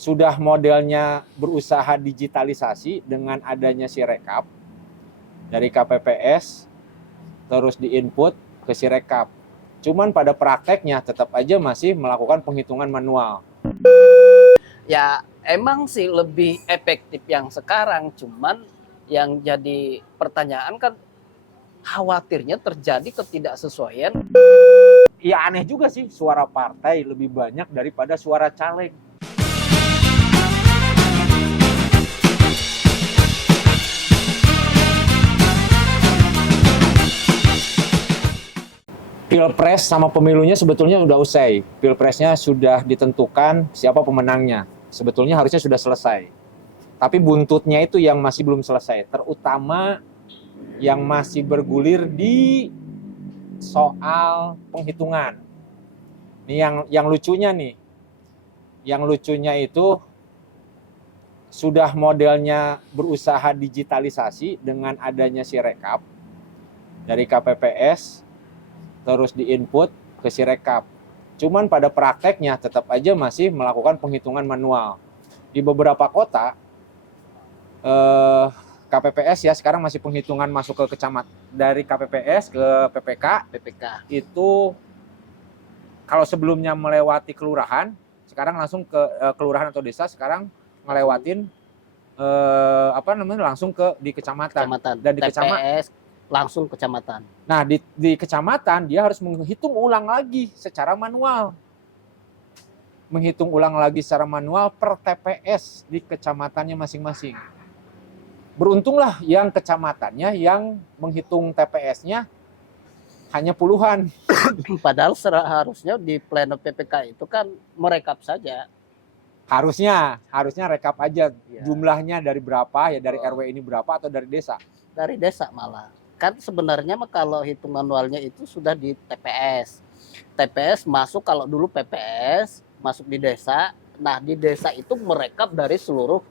sudah modelnya berusaha digitalisasi dengan adanya Sirekap dari KPPS terus diinput ke Sirekap. Cuman pada prakteknya tetap aja masih melakukan penghitungan manual. Ya emang sih lebih efektif yang sekarang, cuman yang jadi pertanyaan kan khawatirnya terjadi ketidaksesuaian. Ya aneh juga sih, suara partai lebih banyak daripada suara caleg. Pilpres sama pemilunya sebetulnya udah usai. Pilpresnya sudah ditentukan siapa pemenangnya. Sebetulnya harusnya sudah selesai. Tapi buntutnya itu yang masih belum selesai. Terutama yang masih bergulir di soal penghitungan. Ini yang lucunya nih. Yang lucunya itu sudah modelnya berusaha digitalisasi dengan adanya Sirekap dari KPPS terus diinput ke Sirekap. Cuman pada prakteknya tetap aja masih melakukan penghitungan manual. Di beberapa kota KPPS ya sekarang masih penghitungan masuk ke kecamatan. Dari KPPS ke PPK itu kalau sebelumnya melewati kelurahan, sekarang langsung ke kelurahan atau desa, sekarang ngelewatin langsung ke di kecamatan. Dan di TPS langsung kecamatan. Nah, di kecamatan dia harus menghitung ulang lagi secara manual. Menghitung ulang lagi secara manual per TPS di kecamatannya masing-masing. Beruntunglah yang kecamatannya yang menghitung TPS-nya hanya puluhan. Padahal harusnya di pleno PPK itu kan merekap saja. Harusnya rekap aja Ya. Jumlahnya dari berapa ya, dari RW ini berapa atau dari desa? Dari desa malah. Kan sebenarnya kalau hitung manualnya itu sudah di TPS. TPS masuk, kalau dulu PPS masuk di desa. Nah, di desa itu merekap dari seluruh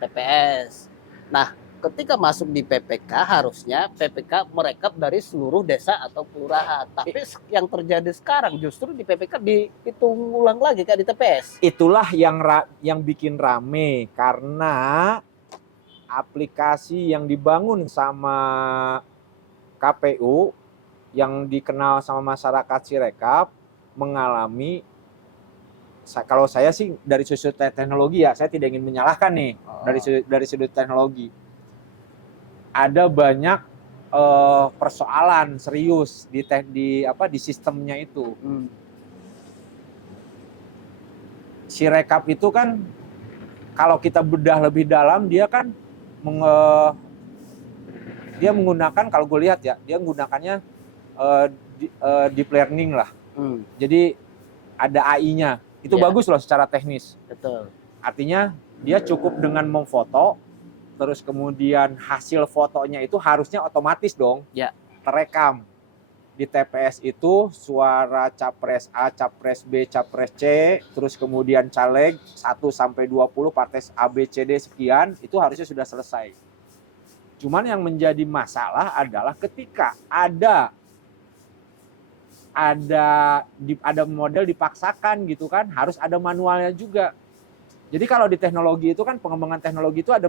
TPS. Nah, ketika masuk di PPK harusnya PPK merekap dari seluruh desa atau kelurahan. Tapi yang terjadi sekarang justru di PPK dihitung ulang lagi kayak di TPS. Itulah yang bikin rame karena aplikasi yang dibangun sama KPU yang dikenal sama masyarakat Sirekap mengalami, kalau saya sih dari sudut teknologi ya, saya tidak ingin menyalahkan nih. Dari sudut teknologi ada banyak persoalan serius di sistemnya itu. Sirekap itu kan kalau kita bedah lebih dalam dia kan dia menggunakan, kalau gue lihat ya, dia menggunakannya deep learning lah. Jadi ada AI-nya. Itu bagus loh secara teknis. Betul. Artinya dia cukup dengan memfoto, terus kemudian hasil fotonya itu harusnya otomatis dong terekam. Di TPS itu suara capres A, capres B, capres C, terus kemudian caleg 1-20 partai A, B, C, D sekian, itu harusnya sudah selesai. Cuman yang menjadi masalah adalah ketika ada model dipaksakan gitu kan, harus ada manualnya juga. Jadi kalau di teknologi itu kan, pengembangan teknologi itu ada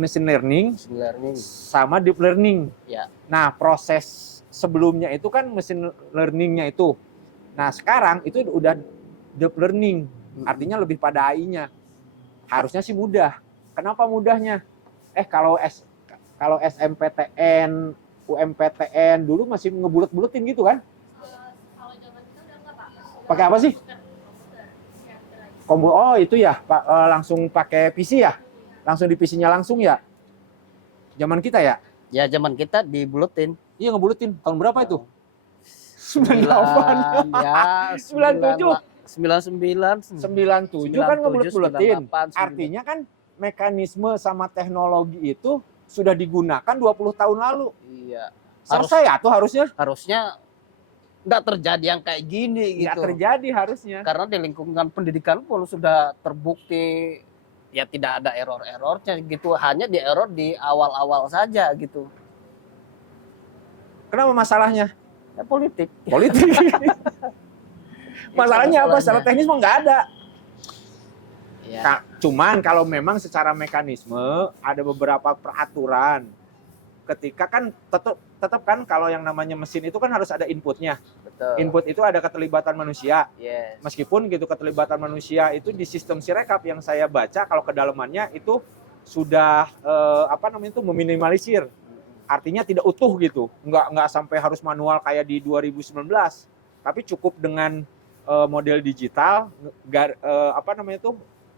mesin learning sama deep learning. Nah, proses sebelumnya itu kan mesin learningnya itu. Nah, sekarang itu udah deep learning, artinya lebih pada AI-nya. Harusnya sih mudah. Kenapa mudahnya? Kalau SMPTN, UMPTN dulu masih ngebulet-buletin gitu kan? Pakai apa sih? Oh itu ya, Pak, langsung pakai PC ya? Langsung di PC-nya langsung ya? Zaman kita ya? Ya, zaman kita dibuletin. Iya, ngebuletin. Tahun berapa itu? 98. Ya, 97. 97 kan ngebulet-buletin. Artinya kan mekanisme sama teknologi itu sudah digunakan 20 tahun lalu. Iya. Selesai ya tuh harusnya. Harusnya nggak terjadi yang kayak gini gitu. Nggak terjadi harusnya. Karena di lingkungan pendidikan pun sudah terbukti ya tidak ada error-errornya gitu. Hanya di error di awal-awal saja gitu. Kenapa masalahnya? Ya, politik. Masalahnya apa? Secara teknis mah nggak ada. Ya. Cuman kalau memang secara mekanisme ada beberapa peraturan. Ketika kan tetap kan kalau yang namanya mesin itu kan harus ada inputnya. Betul. Input itu ada keterlibatan manusia. Yes. Meskipun gitu keterlibatan manusia itu di sistem Sirekap yang saya baca kalau kedalamannya itu sudah meminimalisir. Artinya tidak utuh gitu. Nggak sampai harus manual kayak di 2019. Tapi cukup dengan model digital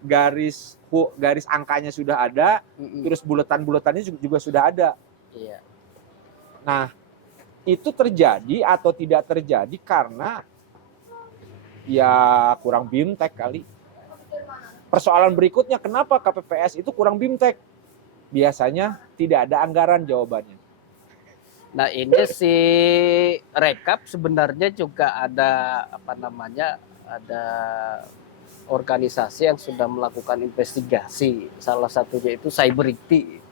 garis angkanya sudah ada, terus buletan-buletannya juga sudah ada. Iya. Nah, itu terjadi atau tidak terjadi karena ya kurang BIMTEK kali. Persoalan berikutnya, kenapa KPPS itu kurang BIMTEK? Biasanya tidak ada anggaran jawabannya. Nah, ini si Rekap sebenarnya juga ada ada organisasi yang sudah melakukan investigasi. Salah satunya itu Cyberity.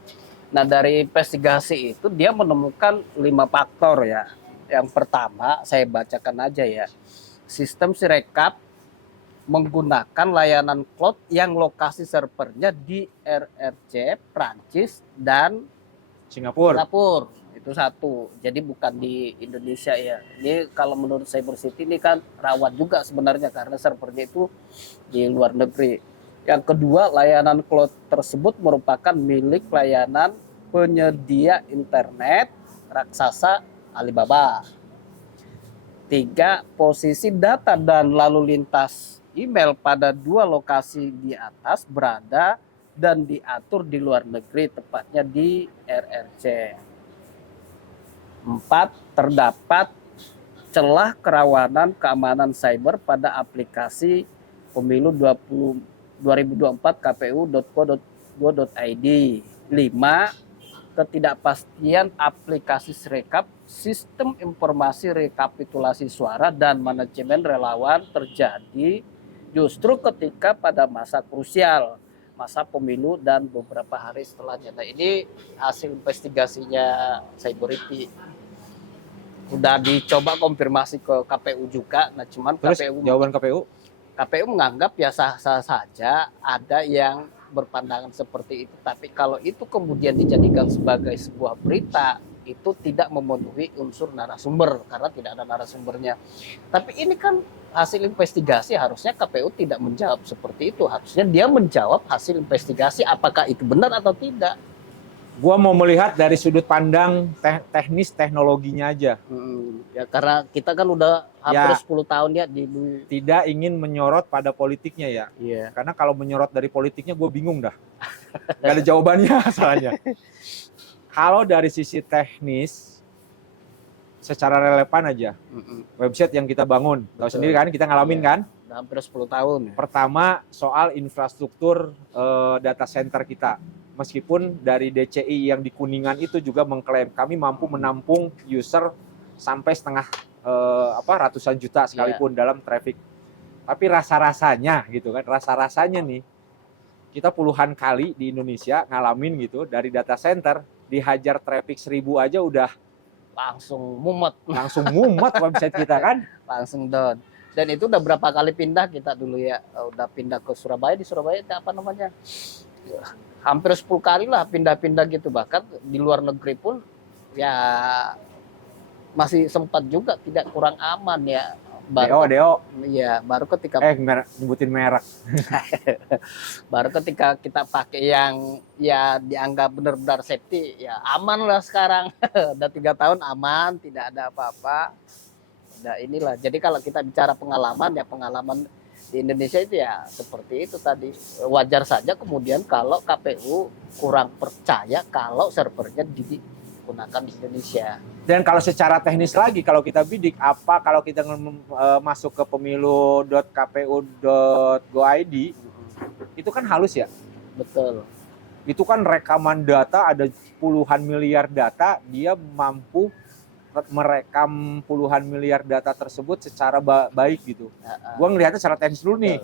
Nah, dari investigasi itu dia menemukan 5 faktor ya. Yang pertama, saya bacakan aja ya. Sistem Sirekap menggunakan layanan cloud yang lokasi servernya di RRC, Prancis, dan Singapura. Itu satu. Jadi bukan di Indonesia ya. Ini kalau menurut Cyberity ini kan rawan juga sebenarnya karena servernya itu di luar negeri. Yang kedua, layanan cloud tersebut merupakan milik layanan penyedia internet raksasa Alibaba. 3, posisi data dan lalu lintas email pada 2 lokasi di atas berada dan diatur di luar negeri, tepatnya di RRC. 4, terdapat celah kerawanan keamanan cyber pada aplikasi pemilu 2024 kpu.go.id. 5, ketidakpastian aplikasi Sirekap, sistem informasi rekapitulasi suara dan manajemen relawan terjadi justru ketika pada masa krusial, masa pemilu dan beberapa hari setelahnya. Nah, ini hasil investigasinya Cyberity. Udah dicoba konfirmasi ke KPU juga. Nah, cuman Terus jawaban KPU menganggap ya sah-sah saja, ada yang berpandangan seperti itu. Tapi kalau itu kemudian dijadikan sebagai sebuah berita, itu tidak memenuhi unsur narasumber karena tidak ada narasumbernya. Tapi ini kan hasil investigasi, harusnya KPU tidak menjawab seperti itu. Harusnya dia menjawab hasil investigasi apakah itu benar atau tidak. Gua mau melihat dari sudut pandang teknis teknologinya aja. Ya karena kita kan udah hampir 10 tahun ya di tidak ingin menyorot pada politiknya ya. Iya. Karena kalau menyorot dari politiknya gue bingung dah. Gak ada jawabannya masalahnya. Kalau dari sisi teknis secara relevan aja. Website yang kita bangun, tahu sendiri kan, kita ngalamin kan? Udah hampir 10 tahun. Pertama soal infrastruktur data center kita. Meskipun dari DCI yang di Kuningan itu juga mengklaim kami mampu menampung user sampai ratusan juta sekalipun dalam traffic. Tapi rasa-rasanya gitu kan, rasa-rasanya nih kita puluhan kali di Indonesia ngalamin gitu dari data center dihajar traffic 1000 aja udah langsung mumet. Langsung mumet website kita kan. Langsung down. Dan itu udah berapa kali pindah kita dulu ya. Udah pindah ke Surabaya, di Surabaya apa namanya? Hampir 10 kali lah pindah-pindah gitu, bahkan di luar negeri pun ya masih sempat juga tidak kurang aman ya. Deo. Iya, baru ketika nyebutin merek. baru ketika kita pakai yang ya dianggap benar-benar safety, ya aman lah sekarang. Udah 3 tahun aman, tidak ada apa-apa. Udah inilah. Jadi kalau kita bicara pengalaman di Indonesia itu ya seperti itu tadi. Wajar saja kemudian kalau KPU kurang percaya kalau servernya digunakan di Indonesia. Dan kalau secara teknis lagi, kalau kita bidik, kalau kita masuk ke pemilu.kpu.go.id, itu kan halus ya? Betul. Itu kan rekaman data, ada puluhan miliar data, dia mampu merekam puluhan miliar data tersebut secara baik gitu. Gua ngelihatnya secara teknis dulu nih,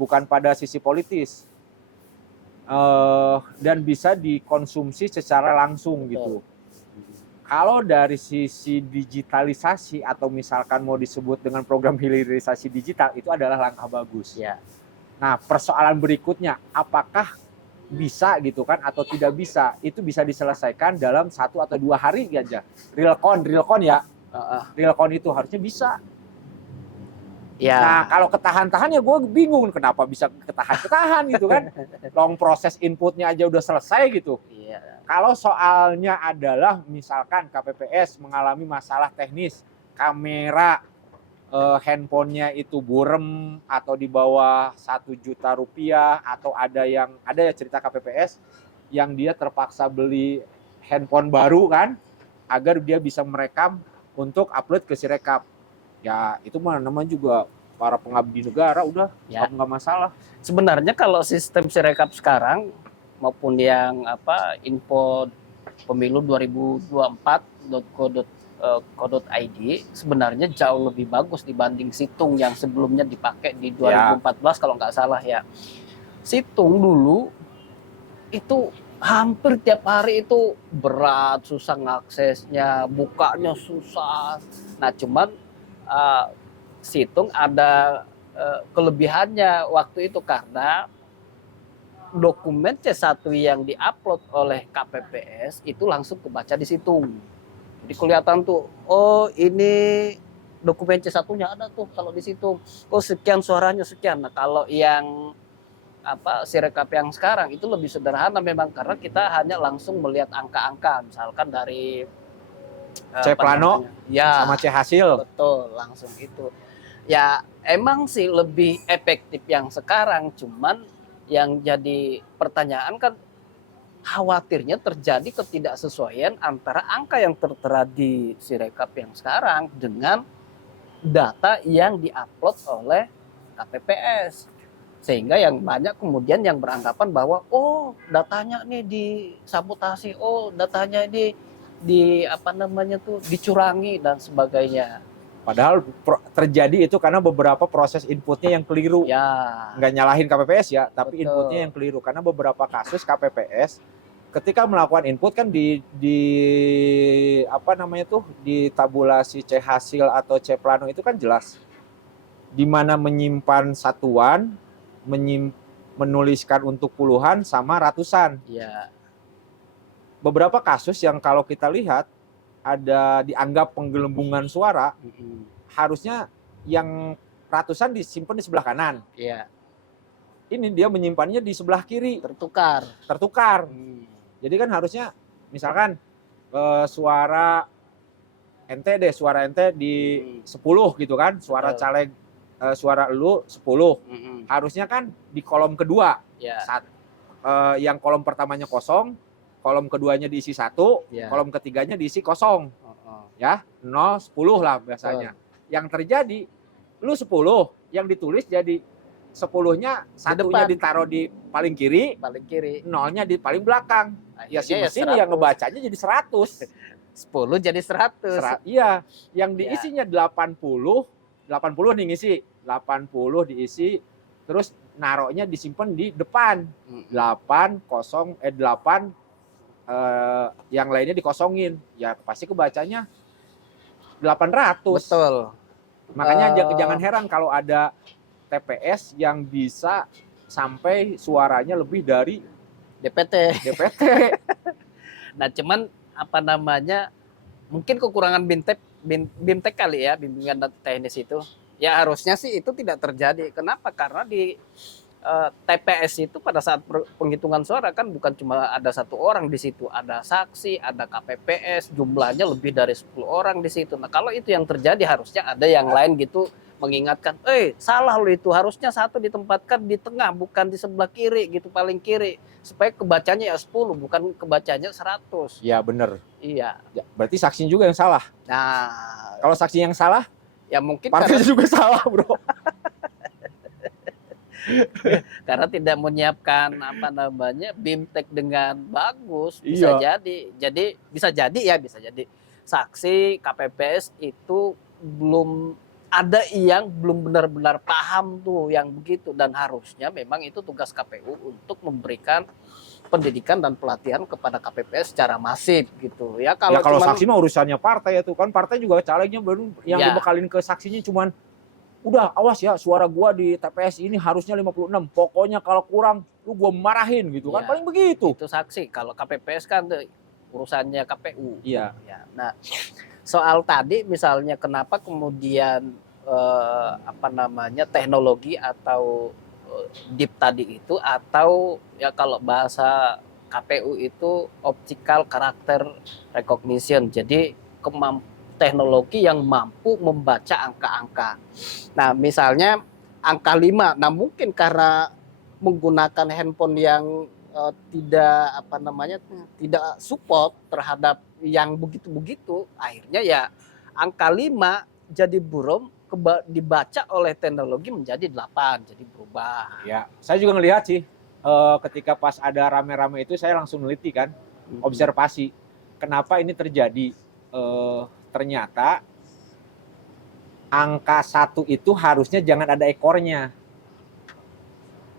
bukan pada sisi politis. Dan bisa dikonsumsi secara langsung gitu. Kalau dari sisi digitalisasi atau misalkan mau disebut dengan program hilirisasi digital, itu adalah langkah bagus. Ya. Nah, persoalan berikutnya, apakah bisa gitu kan atau tidak bisa? Itu bisa diselesaikan dalam 1 atau 2 hari aja. Realcon ya. Realcon itu harusnya bisa. Ya. Nah, kalau ketahan-tahan ya gue bingung kenapa bisa ketahan gitu kan. Long proses inputnya aja udah selesai gitu. Iya. Kalau soalnya adalah misalkan KPPS mengalami masalah teknis, kamera handphonenya itu burem atau di bawah 1 juta rupiah, atau ada ya cerita KPPS yang dia terpaksa beli handphone baru kan agar dia bisa merekam untuk upload ke Sirekap. Ya itu mah namanya juga para pengabdi negara, udah Ya. nggak masalah. Sebenarnya kalau sistem Sirekap sekarang maupun yang info pemilu 2024.co.id sebenarnya jauh lebih bagus dibanding situng yang sebelumnya dipakai di 2014 kalau nggak salah ya. Situng dulu itu hampir tiap hari itu berat, susah ngaksesnya, bukanya susah. Nah cuman situng ada kelebihannya waktu itu karena dokumen C1 yang diupload oleh KPPS itu langsung kebaca di situng. Jadi kelihatan tuh, oh ini dokumen C1-nya ada tuh kalau di situng. Oh sekian suaranya sekian. Nah kalau yang Sirekap yang sekarang itu lebih sederhana memang karena kita hanya langsung melihat angka-angka, misalkan dari C plano ya, sama C hasil. Betul, langsung itu. Ya emang sih lebih efektif yang sekarang, cuman yang jadi pertanyaan kan khawatirnya terjadi ketidaksesuaian antara angka yang tertera di Sirekap yang sekarang dengan data yang diupload oleh KPPS. Sehingga yang banyak kemudian yang beranggapan bahwa oh datanya nih disabotasi, oh datanya ini dicurangi dan sebagainya. Padahal terjadi itu karena beberapa proses inputnya yang keliru. Ya. Nggak nyalahin KPPS ya, tapi Betul. Inputnya yang keliru. Karena beberapa kasus KPPS ketika melakukan input kan di tabulasi C hasil atau C plano itu kan jelas di mana menyimpan satuan, menuliskan untuk puluhan sama ratusan. Ya. Beberapa kasus yang kalau kita lihat ada dianggap penggelembungan suara, harusnya yang ratusan disimpan di sebelah kanan. Iya. Ini dia menyimpannya di sebelah kiri. Tertukar. Jadi kan harusnya misalkan suara ente di 10 gitu kan, suara caleg suara elu 10. Harusnya kan di kolom kedua. Ya. Yang kolom pertamanya kosong, kolom keduanya diisi 1, kolom ketiganya diisi kosong. Ya, 0, 10 lah biasanya. Yang terjadi, lu 10, yang ditulis jadi 10-nya, satunya ditaruh di paling kiri, 0-nya di paling belakang. Ya si mesin yang ngebacanya jadi 100. 10 jadi 100. Iya, yang diisinya 80 nih ngisi. 80 diisi, terus naroknya disimpan di depan. 8 yang lainnya dikosongin. Ya pasti kebacanya 800. Betul. Makanya jangan heran kalau ada TPS yang bisa sampai suaranya lebih dari DPT. Nah, cuman mungkin kekurangan BIMTEK kali ya, bimbingan teknis itu. Ya harusnya sih itu tidak terjadi. Kenapa? Karena di TPS itu pada saat penghitungan suara kan bukan cuma ada 1 orang di situ, ada saksi, ada KPPS, jumlahnya lebih dari 10 orang di situ. Nah kalau itu yang terjadi harusnya ada yang lain gitu mengingatkan, salah lo itu, harusnya 1 ditempatkan di tengah bukan di sebelah kiri gitu, paling kiri, supaya kebacanya ya 10 bukan kebacanya 100. Ya benar. Iya. Ya, berarti saksi juga yang salah. Nah kalau saksi yang salah, ya mungkin partai juga salah bro. Karena tidak menyiapkan BIMTEK dengan bagus, bisa jadi bisa jadi saksi KPPS itu belum ada yang belum benar-benar paham tuh yang begitu, dan harusnya memang itu tugas KPU untuk memberikan pendidikan dan pelatihan kepada KPPS secara masif gitu ya. Ya kalau cuman, saksi mah urusannya partai itu kan, partai juga calegnya baru yang Ya. dibekalin ke saksinya cuman udah awas ya suara gua di TPS ini harusnya 56. Pokoknya kalau kurang lu gua marahin gitu kan. Ya. Paling begitu. itu saksi. Kalau KPPS kan urusannya KPU. Iya. Ya. Nah, soal tadi misalnya kenapa kemudian teknologi atau DIP tadi itu, atau ya kalau bahasa KPU itu optical character recognition. Jadi teknologi yang mampu membaca angka-angka. Nah, misalnya angka 5. Nah, mungkin karena menggunakan handphone yang tidak support terhadap yang begitu-begitu, akhirnya ya angka 5 jadi buram dibaca oleh teknologi menjadi 8, jadi berubah. Ya, saya juga ngelihat sih ketika pas ada rame-rame itu saya langsung neliti kan, observasi kenapa ini terjadi. Ternyata angka 1 itu harusnya jangan ada ekornya.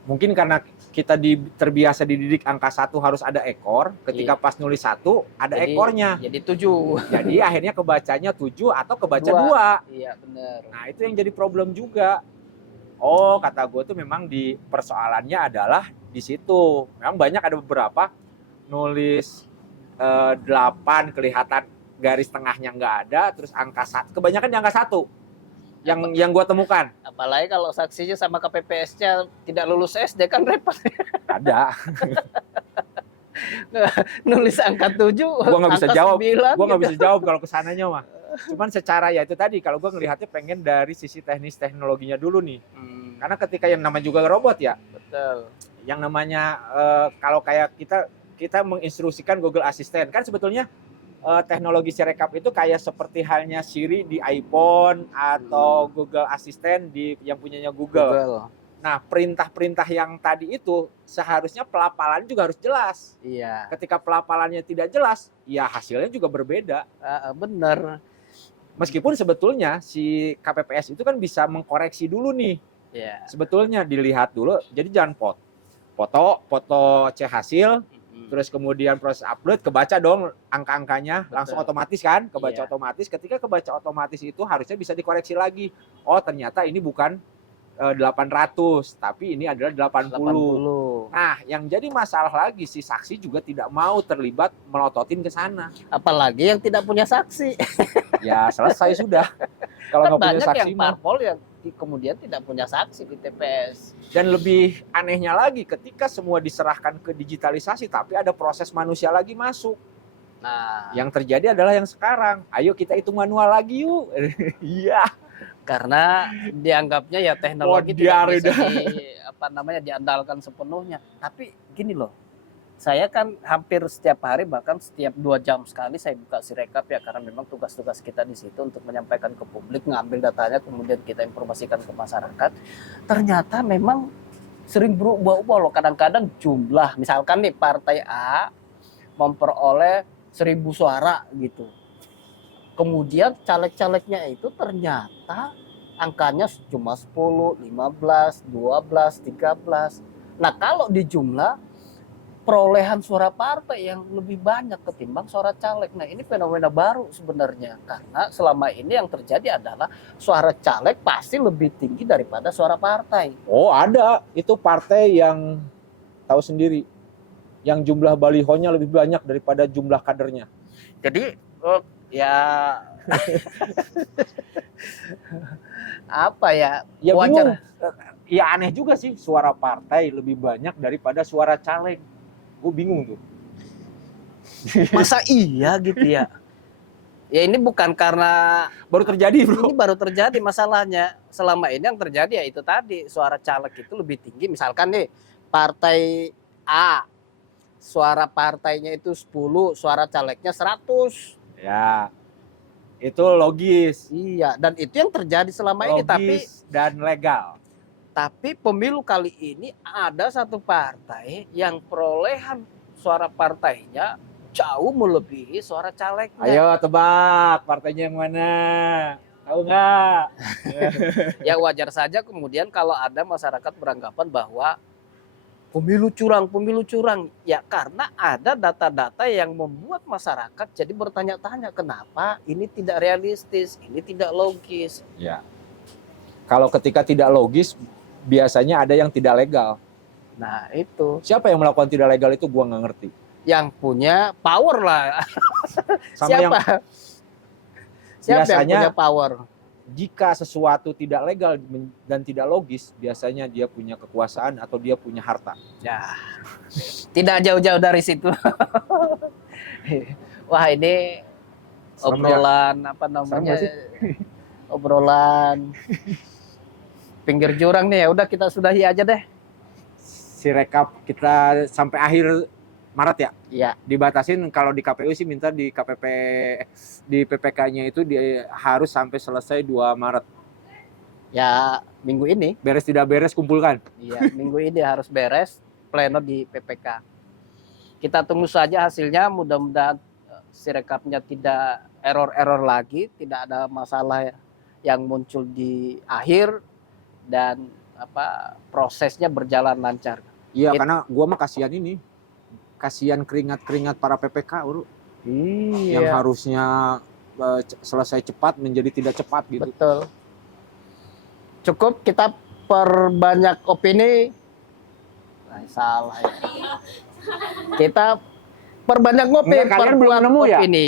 Mungkin karena kita terbiasa dididik angka 1 harus ada ekor, ketika pas nulis 1 ada ekornya. Jadi 7. Jadi akhirnya kebacanya 7 atau kebaca 2. Iya, benar. Nah, itu yang jadi problem juga. Oh, kata gue tuh memang di persoalannya adalah di situ. Memang banyak ada beberapa nulis 8 kelihatan garis tengahnya nggak ada, terus angka 1, kebanyakan di angka 1 yang gue temukan. Apalagi kalau saksinya sama KPPS-nya tidak lulus SD kan repot. Ada. Nulis angka 7, Gue nggak bisa jawab. 9, Gue nggak bisa jawab kalau kesananya mah. Cuman secara ya itu tadi, kalau gue ngelihatnya pengen dari sisi teknis teknologinya dulu nih. Karena ketika yang namanya juga robot ya. Betul. Yang namanya kalau kayak kita menginstruksikan Google Assistant kan sebetulnya teknologi Sirekap itu kayak seperti halnya Siri di iPhone atau Google Assistant yang punyanya Google. Nah, perintah-perintah yang tadi itu seharusnya pelafalan juga harus jelas. Iya. Ketika pelafalannya tidak jelas, ya hasilnya juga berbeda. Benar. Meskipun sebetulnya si KPPS itu kan bisa mengkoreksi dulu nih. Iya. Sebetulnya dilihat dulu, jadi jangan foto C hasil, terus kemudian proses upload, kebaca dong angka-angkanya, langsung otomatis kan, kebaca otomatis. Ketika kebaca otomatis itu harusnya bisa dikoreksi lagi. Oh, ternyata ini bukan 800, tapi ini adalah 80. Nah, yang jadi masalah lagi si saksi juga tidak mau terlibat melototin ke sana. Apalagi yang tidak punya saksi. Ya, selesai sudah. Kalau nggak punya saksi yang parpol yang kemudian tidak punya saksi di TPS. Dan lebih anehnya lagi ketika semua diserahkan ke digitalisasi tapi ada proses manusia lagi masuk. Nah, yang terjadi adalah yang sekarang. Ayo kita hitung manual lagi yuk. Iya. Karena dianggapnya ya teknologi tidak bisa diandalkan sepenuhnya. Tapi gini loh, saya kan hampir setiap hari, bahkan setiap 2 jam sekali saya buka Sirekap ya, karena memang tugas-tugas kita di situ untuk menyampaikan ke publik, ngambil datanya kemudian kita informasikan ke masyarakat. Ternyata memang sering berubah-ubah loh. Kadang-kadang jumlah, misalkan nih partai A memperoleh 1000 suara gitu. Kemudian caleg-calegnya itu ternyata angkanya cuma 10, 15, 12, 13. Nah, kalau di jumlah perolehan suara partai yang lebih banyak ketimbang suara caleg. Nah, ini fenomena baru sebenarnya. Karena selama ini yang terjadi adalah suara caleg pasti lebih tinggi daripada suara partai. Oh, ada. Itu partai yang tahu sendiri. Yang jumlah balihonya lebih banyak daripada jumlah kadernya. Jadi, ya apa ya? Ya wajar. bingung. Ya aneh juga sih, suara partai lebih banyak daripada suara caleg. Gue bingung tuh. Masa iya gitu ya? Ya ini bukan karena baru terjadi, bro. Ini baru terjadi masalahnya. Selama ini yang terjadi ya itu tadi, suara caleg itu lebih tinggi. Misalkan nih partai A, suara partainya itu 10, suara calegnya 100. Ya, itu logis. Iya, dan itu yang terjadi selama ini. Logis dan legal. Tapi pemilu kali ini ada satu partai yang perolehan suara partainya jauh melebihi suara calegnya. Ayo tebak partainya yang mana? Tahu nggak? Ya wajar saja kemudian kalau ada masyarakat beranggapan bahwa pemilu curang. Ya karena ada data-data yang membuat masyarakat jadi bertanya-tanya kenapa ini tidak realistis, ini tidak logis. Ya. Kalau ketika tidak logis, biasanya ada yang tidak legal. Nah itu Siapa yang melakukan tidak legal itu gua nggak ngerti. yang punya power lah. Sama Siapa? yang Siapa yang biasanya punya power? jika sesuatu tidak legal dan tidak logis, biasanya dia punya kekuasaan atau dia punya harta. Ya, tidak jauh-jauh dari situ. Wah ini Serem ya? obrolan apa Serem namanya? nggak sih? Obrolan pinggir jurang nih ya. Udah kita sudahi aja deh. Si rekap kita sampai akhir Maret ya. Iya. Dibatasin kalau di KPU sih minta di di PPK-nya itu dia harus sampai selesai 2 Maret. Ya minggu ini. Beres tidak beres kumpulkan. Iya, minggu ini harus beres pleno di PPK. Kita tunggu saja hasilnya. Mudah-mudahan si rekapnya tidak error-error lagi, tidak ada masalah yang muncul di akhir dan prosesnya berjalan lancar. Iya, karena gua mah kasihan ini. Kasihan keringat-keringat para PPK, Uru. Yang Iya, harusnya selesai cepat menjadi tidak cepat gitu. betul. Cukup kita perbanyak opini. Nah, salah ya. Kita perbanyak ngopi, Enggak, kalian belum perkuat nemu ya? opini.